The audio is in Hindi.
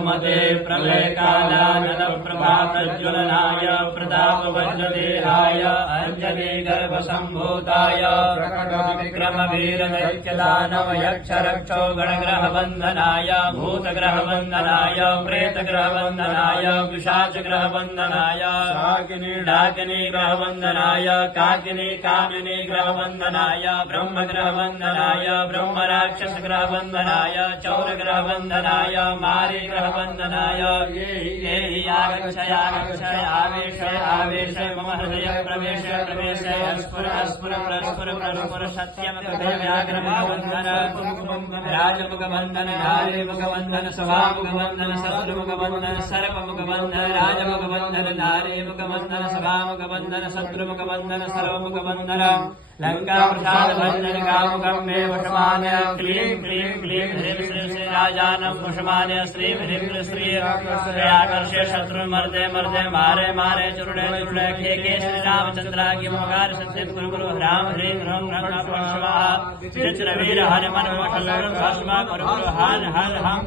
हनुमते प्रलयकालानलप्रभाप्रज्वलनाय प्रतापवज्रदेहाय अंजनीगर्भसम्भूताय विक्रमवीरदैत्यदानवयक्षरक्षो गणग्रहवन्दनाय भूतग्रहवन्दनाय प्रेतग्रहवन्दनाय पिशाचग्रहवन्दनाय डाकिनी ग्रहवन्दनाय काकिनी कामिनी ग्रहवन्दनाय ब्रह्मग्रहवन्दनाय ब्रह्मराक्षसग्रहवन्दनाय चौरग्रहवन्दनाय मारी ग्रहवन्दनाय ये हि आगच्छय आवेश मम हृदय प्रवेश अस्फुर प्रस्फुर सत्यमव्याघ्रमवन्दन राजमुखवन्दन नारीमुखवन्दन सभामुखवन्दन शत्रुमुखवन्दन सर्वमुखवन्दन राजमुखवन्दन नारीमुखवन्दन सभामुखवन्दन शत्रुमुखवन्दन सर्वमुखवन्दन लंका प्रसाद भंजन कामुकम मे वशमान क्लीं क्लीं क्लीं ह्रीं श्री श्री राजानम वशमान श्री ह्रीं श्री आकर्ष्य शत्रु मर्दे मारे मारे चुरुड़े के श्री रामचंद्रा की मोगार सत्य गुरु राम ह्रीं ह्रं चित्रवीर हनुमन भस्म गुरु हन हन हम